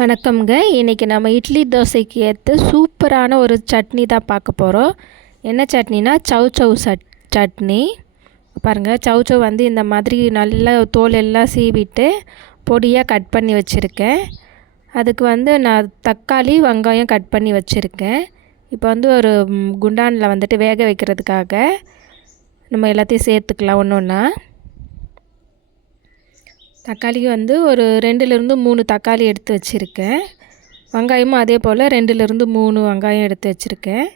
வணக்கம்ங்க. இன்றைக்கி நம்ம இட்லி தோசைக்கு ஏற்ற சூப்பரான ஒரு சட்னி தான் பார்க்க போகிறோம். என்ன சட்னினா சௌசௌ சட்னி. பாருங்கள், சௌசௌ வந்து இந்த மாதிரி நல்லா தோல் எல்லாம் சீவிட்டு பொடியாக கட் பண்ணி வச்சுருக்கேன். அதுக்கு வந்து நான் தக்காளி வெங்காயம் கட் பண்ணி வச்சுருக்கேன். இப்போ வந்து ஒரு குண்டானில் வந்துட்டு வேக வைக்கிறதுக்காக நம்ம எல்லாத்தையும் சேர்த்துக்கலாம் ஒன்று ஒன்றா. தக்காளி வந்து ஒரு 2லேருந்து 3 தக்காளி எடுத்து வச்சுருக்கேன். வெங்காயமும் அதே போல் 2லேருந்து 3 வெங்காயம் எடுத்து வச்சுருக்கேன்.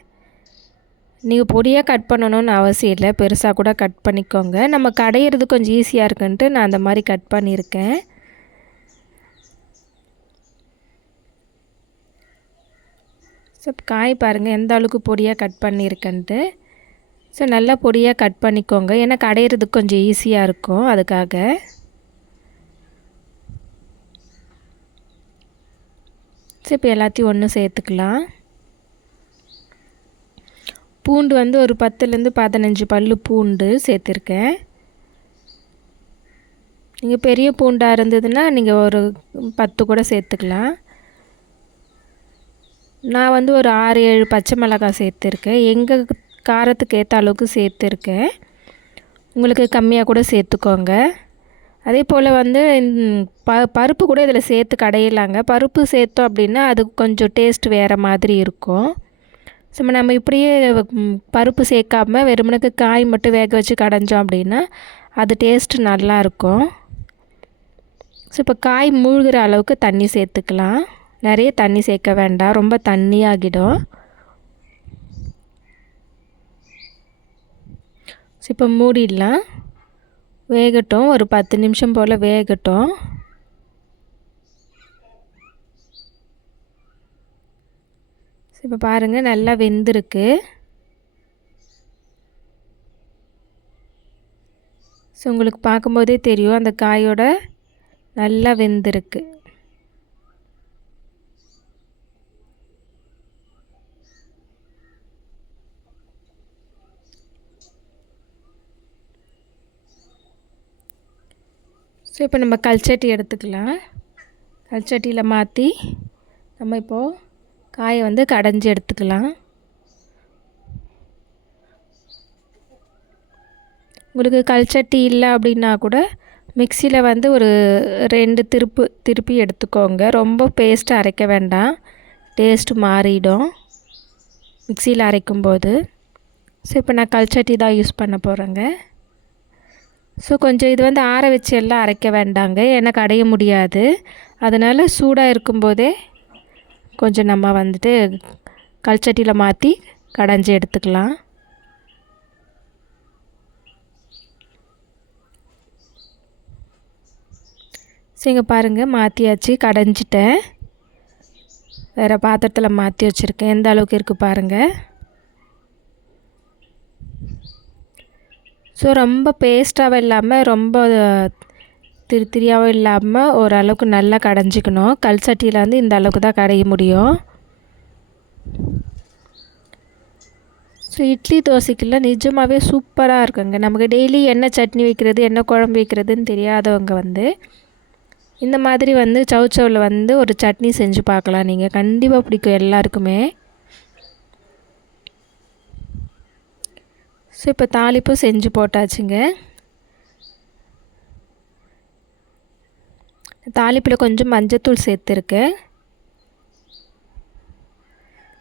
நீங்கள் பொடியாக கட் பண்ணணும்னு அவசியம் இல்லை, பெருசாக கூட கட் பண்ணிக்கோங்க. நம்ம கடையிறது கொஞ்சம் ஈஸியாக இருக்குன்ட்டு நான் அந்த மாதிரி கட் பண்ணியிருக்கேன். ஸோ காய் பாருங்கள் எந்த அளவுக்கு பொடியாக கட் பண்ணியிருக்கேன்ட்டு. ஸோ நல்லா பொடியாக கட் பண்ணிக்கோங்க, ஏன்னா கடையிறதுக்கு கொஞ்சம் ஈஸியாக இருக்கும் அதுக்காக. சரி, இப்போ எல்லாத்தையும் ஒன்று சேர்த்துக்கலாம். பூண்டு வந்து ஒரு 10லேருந்து 15 பல் பூண்டு சேர்த்துருக்கேன். நீங்கள் பெரிய பூண்டாக இருந்ததுன்னா நீங்கள் ஒரு 10 கூட சேர்த்துக்கலாம். நான் வந்து ஒரு 6-7 பச்சை மிளகாய் சேர்த்துருக்கேன். எங்கள் காரத்துக்கு ஏற்ற அளவுக்கு சேர்த்துருக்கேன். உங்களுக்கு கம்மியாக கூட சேர்த்துக்கோங்க. அதே போல் வந்து பருப்பு கூட இதில் சேர்த்து கடையிலாங்க. பருப்பு சேர்த்தோம் அப்படின்னா அது கொஞ்சம் டேஸ்ட் வேறு மாதிரி இருக்கும். ஸோ நம்ம இப்படியே பருப்பு சேர்க்காமல் வெறுமனுக்கு காய் மட்டும் வேக வச்சு கடைஞ்சோம் அப்படின்னா அது டேஸ்ட்டு நல்லாயிருக்கும். ஸோ இப்போ காய் மூழ்கிற அளவுக்கு தண்ணி சேர்த்துக்கலாம். நிறைய தண்ணி சேர்க்க வேண்டாம், ரொம்ப தண்ணி ஆகிடும். ஸோ இப்போ மூடிடலாம், வேகட்டும். ஒரு 10 நிமிஷம் போல் வேகட்டும். இப்போ பாருங்கள் நல்லா வெந்திருக்கு. ஸோ உங்களுக்கு பார்க்கும்போதே தெரியும் அந்த காயோட நல்லா வெந்திருக்கு. ஸோ இப்போ நம்ம கல்சட்டி எடுத்துக்கலாம். கல்சட்டியில் மாற்றி நம்ம இப்போது காயை வந்து கடைஞ்சி எடுத்துக்கலாம். உங்களுக்கு கல்சட்டி இல்லை அப்படின்னா கூட மிக்சியில் வந்து ஒரு 2 திருப்பி எடுத்துக்கோங்க. ரொம்ப பேஸ்ட்டு அரைக்க வேண்டாம், டேஸ்ட்டு மாறிடும் மிக்சியில் அரைக்கும்போது. ஸோ இப்போ நான் கல்சட்டி தான் யூஸ் பண்ண போகிறேங்க. ஸோ கொஞ்சம் இது வந்து ஆற வச்சு எல்லாம் அரைக்க வேண்டாங்க, ஏன்னா கடைய முடியாது. அதனால் சூடாக இருக்கும்போதே கொஞ்சம் நம்ம வந்துட்டு கல்சட்டியில் மாற்றி கடைஞ்சி எடுத்துக்கலாம். ஸோ இங்கே பாருங்கள் மாற்றியாச்சு, கடைஞ்சிட்டேன். வேறு பாத்திரத்தில் மாற்றி வச்சுருக்கேன். எந்த அளவுக்கு இருக்குது பாருங்கள். ஸோ ரொம்ப பேஸ்ட்டாகவும் இல்லாமல் ரொம்ப திரியாகவும் இல்லாமல் ஓரளவுக்கு நல்லா கடைஞ்சிக்கணும். கல்சட்டியில் வந்து இந்த அளவுக்கு தான் கடைய முடியும். ஸோ இட்லி தோசைக்கெல்லாம் நிஜமாகவே சூப்பராக இருக்குங்க. நமக்கு டெய்லி என்ன சட்னி வைக்கிறது, என்ன குழம்பு வைக்கிறதுன்னு தெரியாதவங்க வந்து இந்த மாதிரி வந்து சௌசௌவில் வந்து ஒரு சட்னி செஞ்சு பார்க்கலாம். நீங்கள் கண்டிப்பாக பிடிக்கும் எல்லாருக்குமே. ஸோ இப்போ தாளிப்பும் செஞ்சு போட்டாச்சுங்க. தாளிப்பில் கொஞ்சம் மஞ்சத்தூள் சேர்த்துருக்கேன்.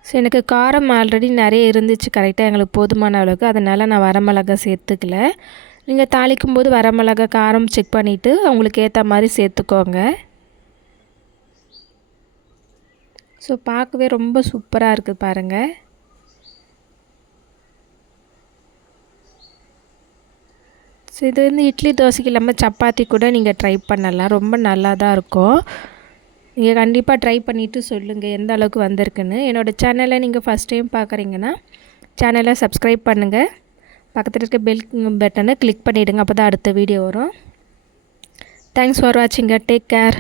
ஸோ எனக்கு காரம் ஆல்ரெடி நிறைய இருந்துச்சு, கரெக்டாக எங்களுக்கு போதுமான அளவுக்கு. அதனால் நான் வரமிளகா சேர்த்துக்கல. நீங்கள் தாளிக்கும் போது வரமிளகா காரம் செக் பண்ணிவிட்டு உங்களுக்கு ஏற்ற மாதிரி சேர்த்துக்கோங்க. ஸோ பார்க்கவே ரொம்ப சூப்பராக இருக்குது பாருங்கள். ஸோ இது வந்து இட்லி தோசைக்கு இல்லாமல் சப்பாத்தி கூட நீங்கள் ட்ரை பண்ணலாம், ரொம்ப நல்லா தான் இருக்கும். நீங்கள் கண்டிப்பாக ட்ரை பண்ணிவிட்டு சொல்லுங்கள் எந்த அளவுக்கு வந்திருக்குன்னு. என்னோடய சேனலை நீங்கள் ஃபஸ்ட் டைம் பார்க்குறீங்கன்னா சேனலை சப்ஸ்கிரைப் பண்ணுங்கள். பக்கத்தில் இருக்க பெல் பட்டனை கிளிக் பண்ணிவிடுங்க, அப்போ தான் அடுத்த வீடியோ வரும். Thanks for வாட்சிங்க. Take care.